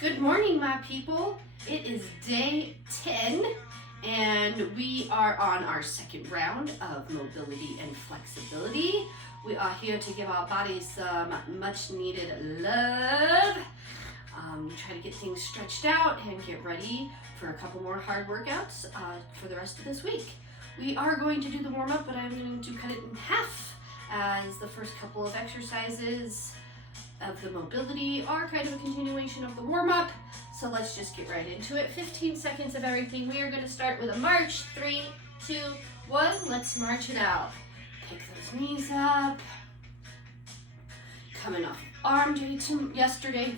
Good morning, my people. It is day 10, and we are on our second round of mobility and flexibility. We are here to give our bodies some much needed love. Try to get things stretched out and get ready for a couple more hard workouts for the rest of this week. We are going to do the warm-up, but I'm going to cut it in half, as the first couple of exercises of the mobility are kind of a continuation of the warm-up. So let's just get right into it. 15 seconds of everything. We are going to start with a march. 3, 2, 1. Let's march it out. Pick those knees up. Coming off of arm day yesterday.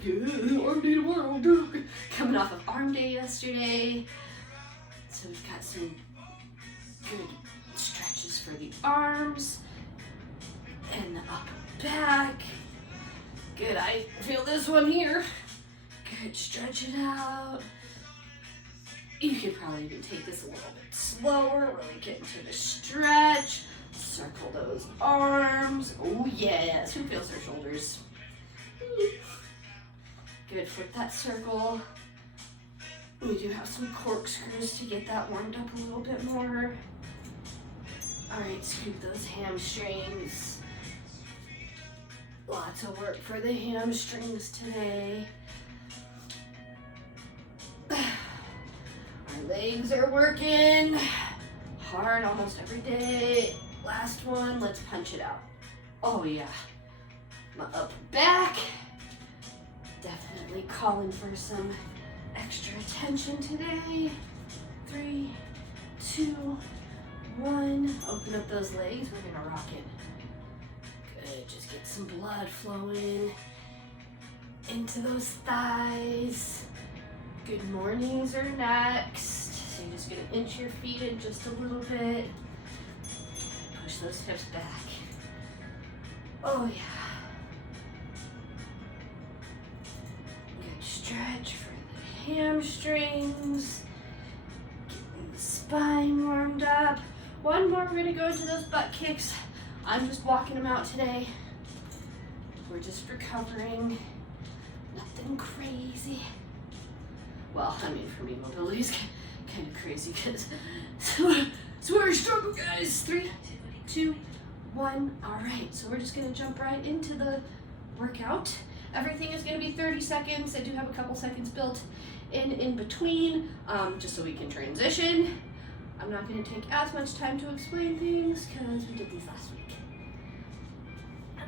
Arm day tomorrow. Coming off of arm day yesterday. So we've got some good stretches for the arms and the upper back. Good, I feel this one here. Good, stretch it out. You could probably even take this a little bit slower, really get into the stretch. Circle those arms. Oh yes, who feels their shoulders? Good, flip that circle. We do have some corkscrews to get that warmed up a little bit more. All right, scoop those hamstrings. Lots of work for the hamstrings today. Our legs are working hard almost every day. Last one, let's punch it out. Oh yeah, my upper back. Definitely calling for some extra attention today. 3, 2, 1. Open up those legs, we're gonna rock it. Good, just get some blood flowing into those thighs. Good mornings are next. So you're just gonna inch your feet in just a little bit. Push those hips back. Oh yeah. Good stretch for the hamstrings. Getting the spine warmed up. One more, we're gonna go into those butt kicks. I'm just walking them out today. We're just recovering. Nothing crazy. Well, I mean, for me, mobility is kind of crazy because it's where I struggle, guys. 3, 2, 1. All right, so we're just gonna jump right into the workout. Everything is gonna be 30 seconds. I do have a couple seconds built in between, just so we can transition. I'm not gonna take as much time to explain things because we did these last week.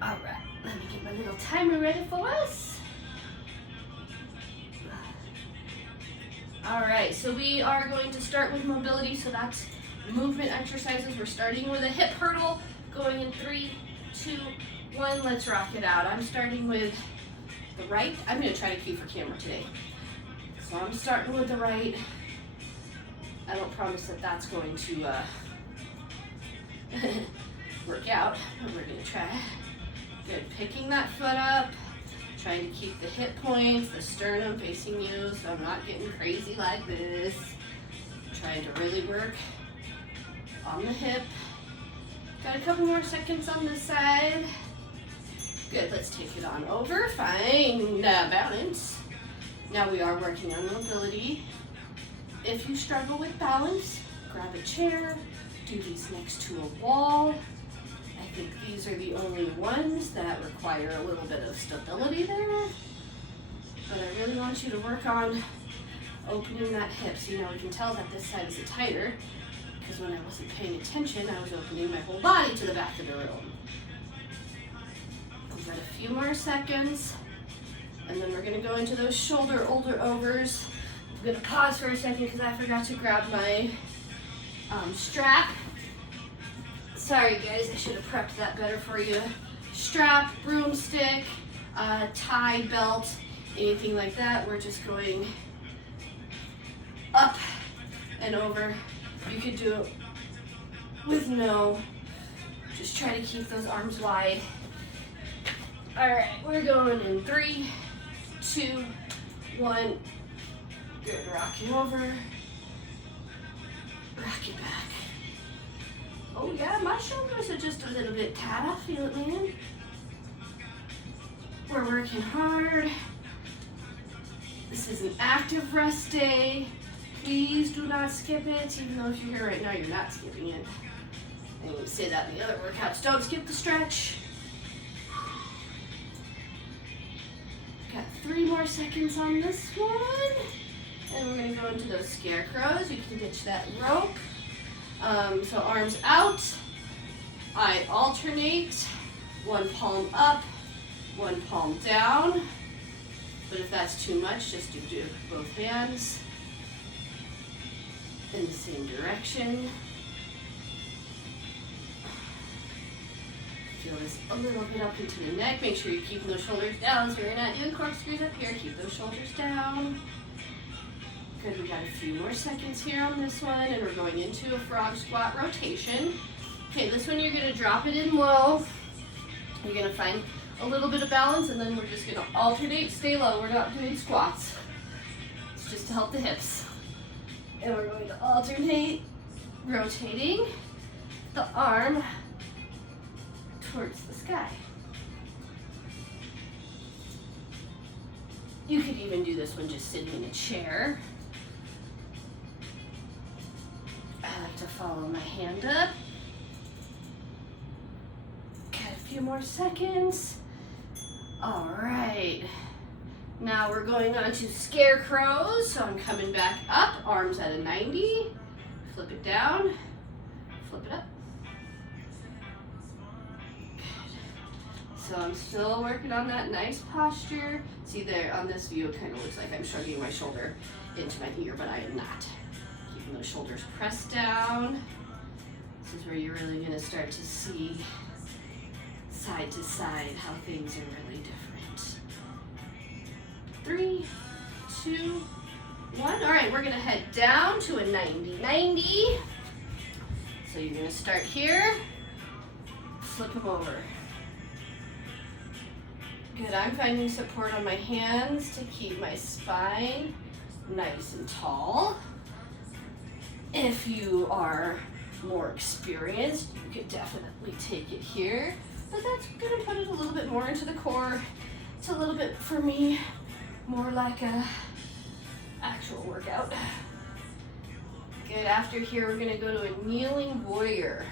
All right, let me get my little timer ready for us. All right, so we are going to start with mobility, so that's movement exercises. We're starting with a hip hurdle, going in 3, 2, 1, let's rock it out. I'm starting with the right. I'm gonna try to keep for camera today. So I'm starting with the right. I don't promise that that's going to work out, but we're gonna try. Good, picking that foot up, trying to keep the hip points, the sternum facing you, so I'm not getting crazy like this. Trying to really work on the hip. Got a couple more seconds on this side. Good, let's take it on over. Find balance. Now we are working on mobility. If you struggle with balance, grab a chair, do these next to a wall. I think these are the only ones that require a little bit of stability there. But I really want you to work on opening that hip. So, you can tell that this side is tighter because when I wasn't paying attention, I was opening my whole body to the back of the room. We've got a few more seconds, and then we're gonna go into those shoulder overs. I'm gonna pause for a second because I forgot to grab my strap. Sorry guys, I should have prepped that better for you. Strap, broomstick, tie, belt, anything like that. We're just going up and over. You could do it with no. Just try to keep those arms wide. All right, we're going in 3, 2, 1. Good, rock it over. Rock it back. Oh yeah, my shoulders are just a little bit tight. I feel it, man. We're working hard. This is an active rest day. Please do not skip it, even though if you're here right now, you're not skipping it. And we say that in the other workouts. Don't skip the stretch. Got 3 more seconds on this one. And we're gonna go into those scarecrows. You can ditch that rope. So arms out. I alternate. 1 palm up, 1 palm down. But if that's too much, just do both hands in the same direction. Feel this a little bit up into the neck. Make sure you're keeping those shoulders down so you're not doing corkscrews up here. Keep those shoulders down. Good, we got a few more seconds here on this one, and we're going into a frog squat rotation. Okay, this one you're gonna drop it in low. You're gonna find a little bit of balance, and then we're just gonna alternate, stay low. We're not doing squats. It's just to help the hips. And we're going to alternate, rotating the arm towards the sky. You could even do this one just sitting in a chair. I like to follow my hand up. Got a few more seconds. All right. Now we're going on to scarecrows. So I'm coming back up, arms at a 90. Flip it down, flip it up. So I'm still working on that nice posture. See there on this view, it kind of looks like I'm shrugging my shoulder into my ear, but I am not. Keeping those shoulders pressed down. This is where you're really gonna start to see side to side how things are really different. 3, 2, 1. All right, we're gonna head down to a 90-90. So you're gonna start here, flip them over. Good, I'm finding support on my hands to keep my spine nice and tall. If you are more experienced, you could definitely take it here, but that's gonna put it a little bit more into the core. It's a little bit, for me, more like a actual workout. Good, after here, we're gonna go to a kneeling warrior.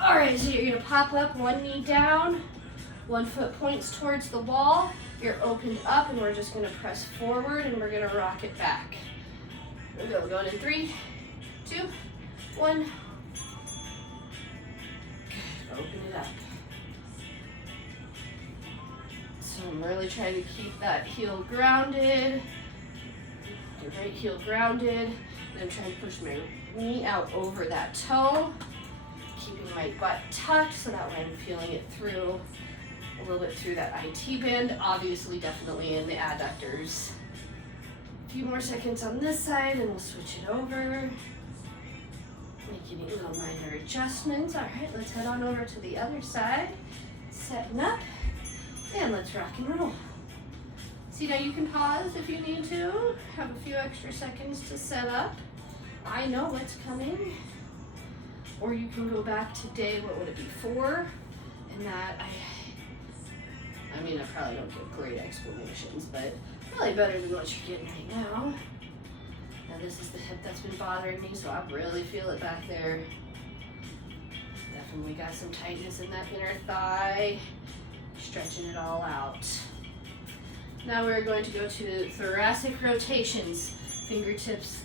All right, so you're gonna pop up, 1 knee down, 1 foot points towards the wall. You're opened up, and we're just gonna press forward, and we're gonna rock it back. We're going in 3, 2, 1. Good, open it up. So I'm really trying to keep that heel grounded, your right heel grounded, and I'm trying to push my knee out over that toe. Keeping my butt tucked so that way I'm feeling it through a little bit through that IT band, obviously definitely in the adductors. A few more seconds on this side and we'll switch it over. Making little minor adjustments. All right, let's head on over to the other side. Setting up and let's rock and roll. See, now you can pause if you need to. Have a few extra seconds to set up. I know what's coming. Or you can go back to day, what would it be, 4? And that, I mean, I probably don't give great explanations, but probably better than what you're getting right now. Now this is the hip that's been bothering me, so I really feel it back there. Definitely got some tightness in that inner thigh. Stretching it all out. Now we're going to go to thoracic rotations. Fingertips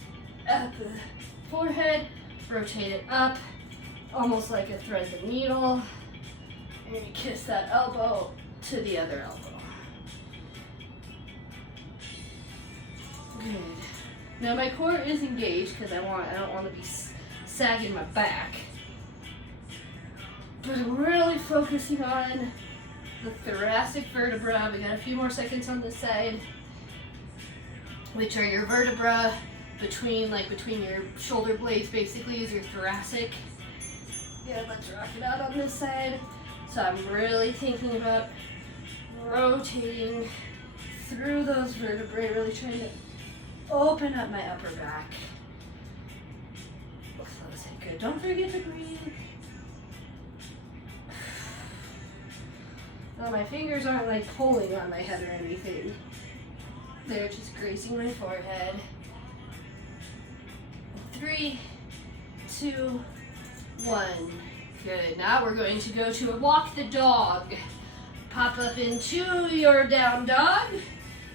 at the forehead, rotate it up. Almost like a thread the needle. And you kiss that elbow to the other elbow. Good. Now my core is engaged because I don't want to be sagging my back. But I'm really focusing on the thoracic vertebra. We got a few more seconds on this side, which are your vertebra between your shoulder blades basically is your thoracic. Yeah, let's rock it out on this side. So I'm really thinking about rotating through those vertebrae, really trying to open up my upper back. Close it, good. Don't forget to breathe. So my fingers aren't like pulling on my head or anything. They're just grazing my forehead. 3, 2, 1. Good. Now we're going to go to a walk the dog. Pop up into your down dog.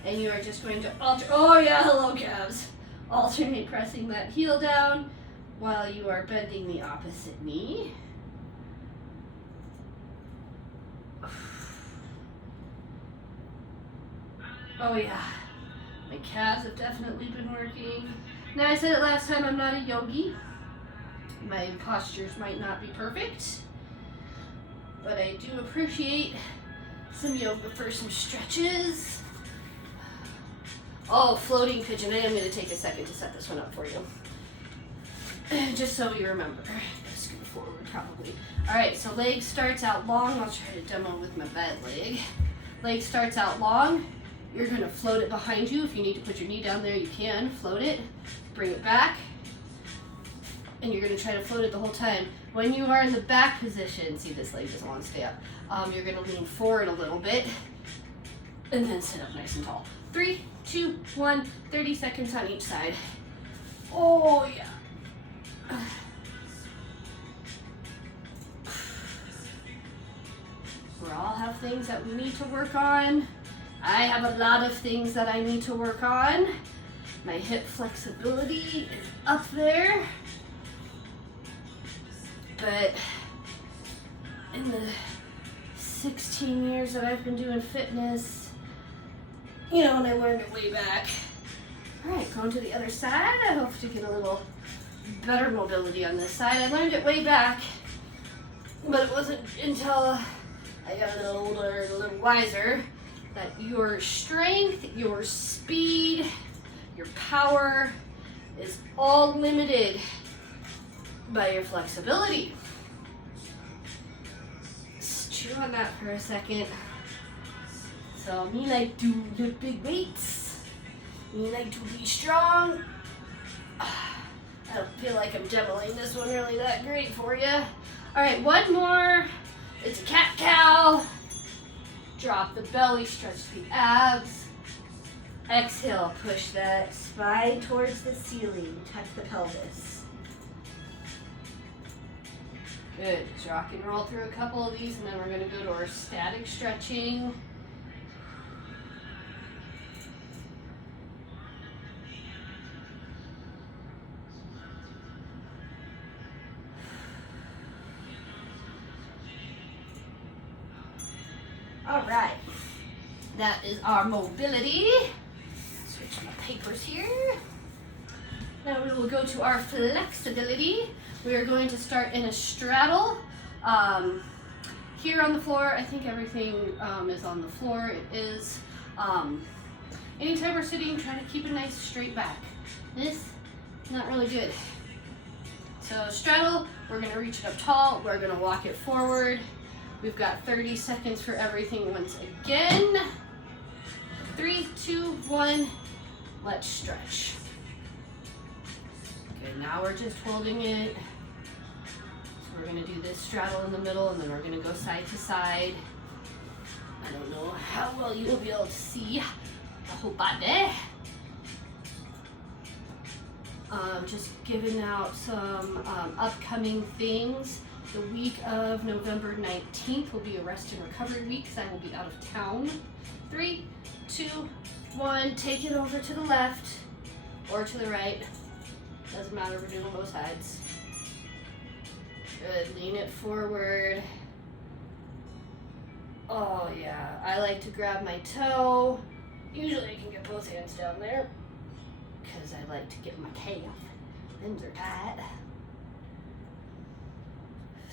And you are just going to oh yeah, hello calves. Alternate pressing that heel down while you are bending the opposite knee. Oh yeah, my calves have definitely been working. Now I said it last time, I'm not a yogi. My postures might not be perfect, but I do appreciate some yoga for some stretches. Oh, floating pigeon. I am going to take a second to set this one up for you. Just so you remember. Just scoot forward probably. Alright, so leg starts out long. I'll try to demo with my bad leg. Leg starts out long. You're going to float it behind you. If you need to put your knee down there, you can. Float it. Bring it back. And you're going to try to float it the whole time. When you are in the back position, see this leg doesn't want to stay up. You're going to lean forward a little bit. And then sit up nice and tall. 3, 2, 1, 30 seconds on each side. Oh, yeah. We all have things that we need to work on. I have a lot of things that I need to work on. My hip flexibility is up there. But in the 16 years that I've been doing fitness, you know, and I learned it way back. All right, going to the other side. I hope to get a little better mobility on this side. I learned it way back, but it wasn't until I got a little older, a little wiser, that your strength, your speed, your power is all limited by your flexibility. Just chew on that for a second. So me like to lift big weights. Me like to be strong. I don't feel like I'm demoing this one really that great for you. All right, one more. It's a cat-cow. Drop the belly, stretch the abs. Exhale, push that spine towards the ceiling. Touch the pelvis. Good. Just rock and roll through a couple of these, and then we're going to go to our static stretching. All right, that is our mobility. Switch my papers here. Now we will go to our flexibility. We are going to start in a straddle. Here on the floor, I think everything is on the floor. It is. Anytime we're sitting, try to keep a nice straight back. This, not really good. So straddle, we're gonna reach it up tall. We're gonna walk it forward. We've got 30 seconds for everything once again. 3, 2, 1, let's stretch. Okay, now we're just holding it. So we're gonna do this straddle in the middle, and then we're gonna go side to side. I don't know how well you will be able to see the whole body. Just giving out some upcoming things. The week of November 19th will be a rest and recovery week because I will be out of town. 3, 2, 1, take it over to the left or to the right. Doesn't matter, we're doing both sides. Good, lean it forward. Oh yeah, I like to grab my toe. Usually I can get both hands down there because I like to get my calf. Things are tight.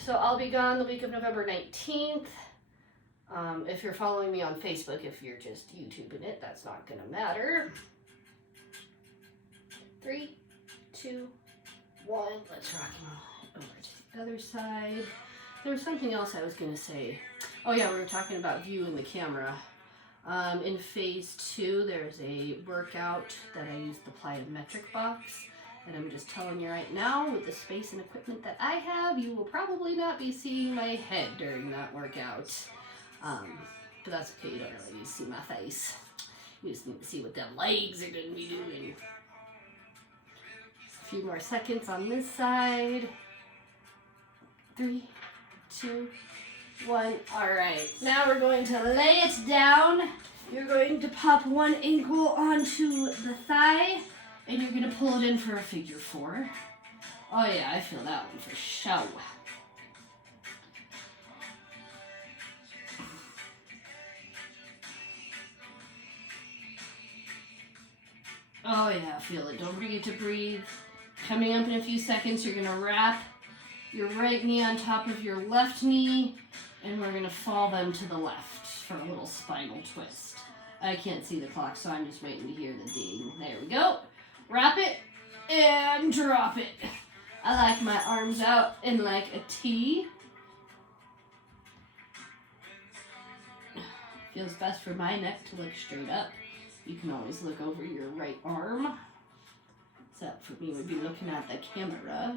So I'll be gone the week of November 19th. If you're following me on Facebook, if you're just YouTubing it, that's not gonna matter. 3, 2, 1, let's rock and roll over to the other side. There was something else I was gonna say. Oh yeah, we were talking about viewing the camera. In phase 2, there's a workout that I use the plyometric box. And I'm just telling you right now, with the space and equipment that I have, you will probably not be seeing my head during that workout. But that's okay, you don't really need to see my face. You just need to see what them legs are going to be doing. A few more seconds on this side. 3, 2, 1. All right, now we're going to lay it down. You're going to pop one ankle onto the thigh, and you're going to pull it in for a figure 4. Oh yeah, I feel that one for sure. Oh yeah, feel it. Don't forget to breathe. Coming up in a few seconds, you're gonna wrap your right knee on top of your left knee, and we're gonna fall them to the left for a little spinal twist. I can't see the clock, so I'm just waiting to hear the ding. There we go. Wrap it and drop it. I like my arms out in like a T. Feels best for my neck to look straight up. You can always look over your right arm. So for me, would be looking at the camera.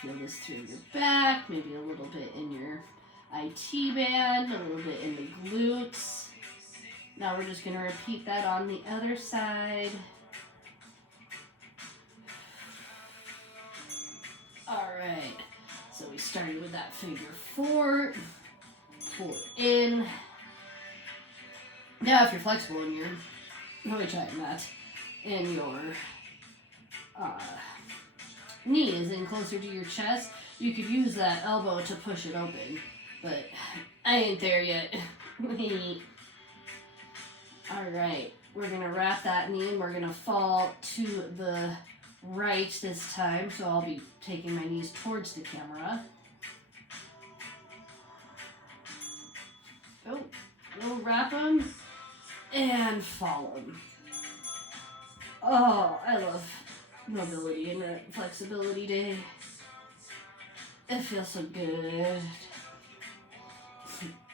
Feel this through your back, maybe a little bit in your IT band, a little bit in the glutes. Now we're just going to repeat that on the other side. All right, so we started with that figure 4. Pull it in. Now, if you're flexible in your, which I am not, and your knee is in closer to your chest, you could use that elbow to push it open, but I ain't there yet. All right, we're gonna wrap that knee and we're gonna fall to the right this time, so I'll be taking my knees towards the camera. Oh, we'll wrap them and fall them. Oh, I love mobility and flexibility day. It feels so good.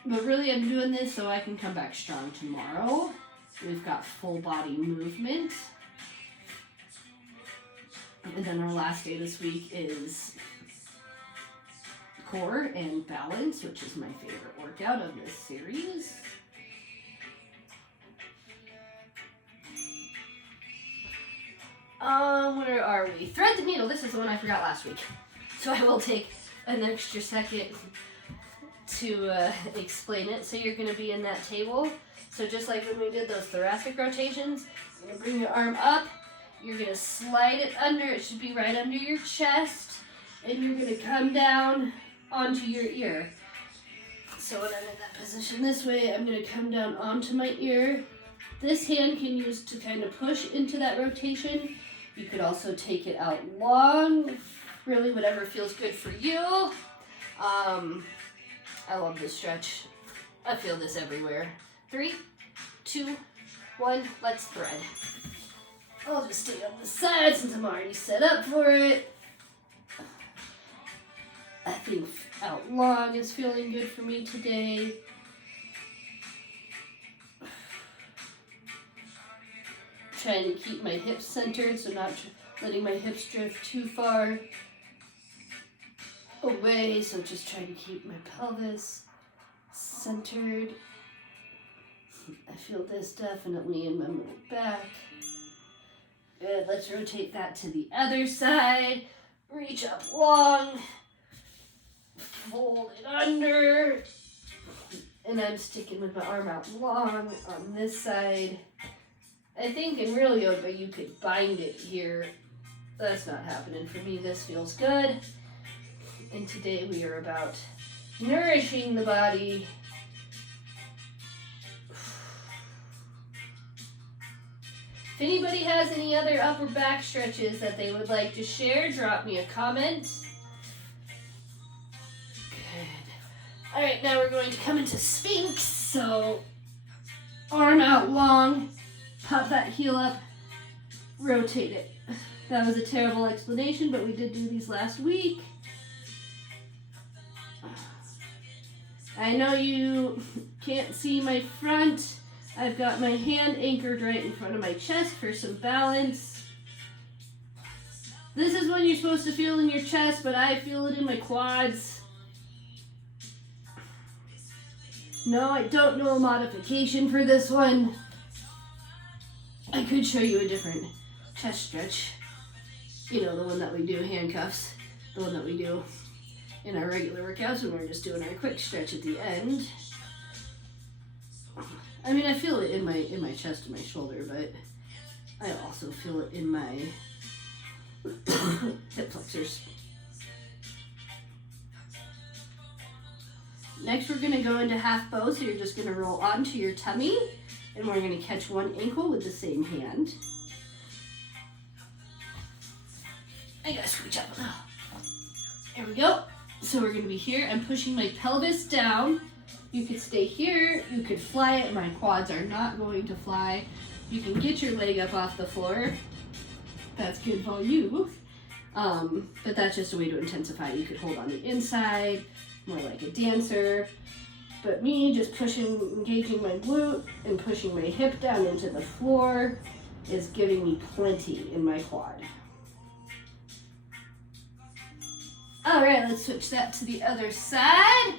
But really, I'm doing this so I can come back strong tomorrow. We've got full body movement. And then our last day this week is core and balance, which is my favorite workout of this series. Where are we? Thread the needle. This is the one I forgot last week. So I will take an extra second to explain it. So you're going to be in that table. So just like when we did those thoracic rotations, you're going to bring your arm up. You're going to slide it under. It should be right under your chest. And you're going to come down onto your ear. So when I'm in that position this way, I'm going to come down onto my ear. This hand can use to kind of push into that rotation. You could also take it out long, really whatever feels good for you. I love this stretch. I feel this everywhere. 3, 2, 1, let's thread. I'll just stay on the side since I'm already set up for it. I think out long is feeling good for me today. Trying to keep my hips centered, so not letting my hips drift too far away. So just trying to keep my pelvis centered. I feel this definitely in my middle back. Good, let's rotate that to the other side. Reach up long. Fold it under. And I'm sticking with my arm out long on this side. I think in real yoga you could bind it here. That's not happening for me. This feels good. And today we are about nourishing the body. If anybody has any other upper back stretches that they would like to share, drop me a comment. Good. All right, now we're going to come into Sphinx. So arm out long. Pop that heel up, rotate it. That was a terrible explanation, but we did do these last week. I know you can't see my front. I've got my hand anchored right in front of my chest for some balance. This is when you're supposed to feel in your chest, but I feel it in my quads. No, I don't know a modification for this one. I could show you a different chest stretch. You know, the one that we do, handcuffs. The one that we do in our regular workouts when we're just doing our quick stretch at the end. I mean, I feel it in my chest and my shoulder, but I also feel it in my hip flexors. Next, we're gonna go into half bow, so you're just gonna roll onto your tummy, and we're gonna catch one ankle with the same hand. I gotta scooch up a little. There we go. So we're gonna be here. I'm pushing my pelvis down. You could stay here, you could fly it. My quads are not going to fly. You can get your leg up off the floor. That's good for you. But that's just a way to intensify. You could hold on the inside, more like a dancer. But me just engaging my glute and pushing my hip down into the floor is giving me plenty in my quad. All right, let's switch that to the other side.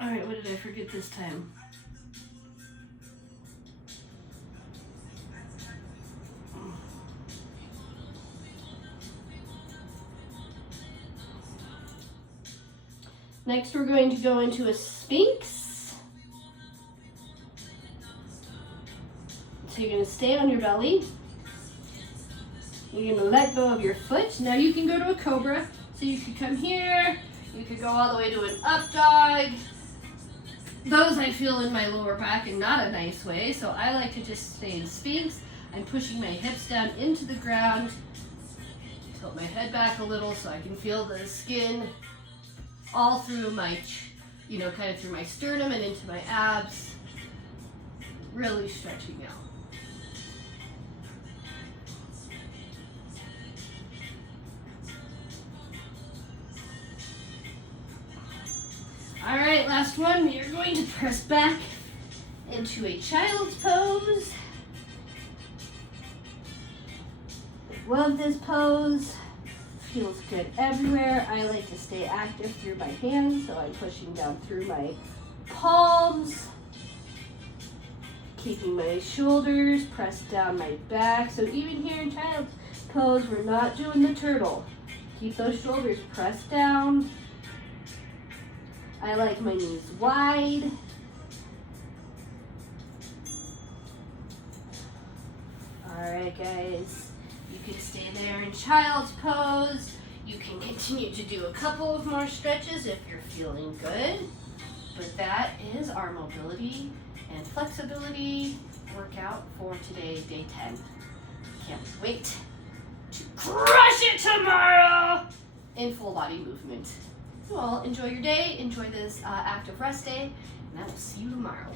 All right, what did I forget this time? Next, we're going to go into a Sphinx. So you're going to stay on your belly. You're going to let go of your foot. Now you can go to a cobra. So you could come here. You could go all the way to an up dog. Those I feel in my lower back in not a nice way. So I like to just stay in Sphinx. I'm pushing my hips down into the ground. Tilt my head back a little so I can feel the skin all through my, kind of through my sternum and into my abs. Really stretching out. All right, last one. We are going to press back into a child's pose. Love this pose. Feels good everywhere. I like to stay active through my hands, so I'm pushing down through my palms, keeping my shoulders pressed down my back. So even here in child's pose, we're not doing the turtle. Keep those shoulders pressed down. I like my knees wide. All right, guys. You can stay there in child's pose. You can continue to do a couple of more stretches if you're feeling good. But that is our mobility and flexibility workout for today, day 10. Can't wait to crush it tomorrow in full body movement. Well, enjoy your day, enjoy this active rest day, and I will see you tomorrow.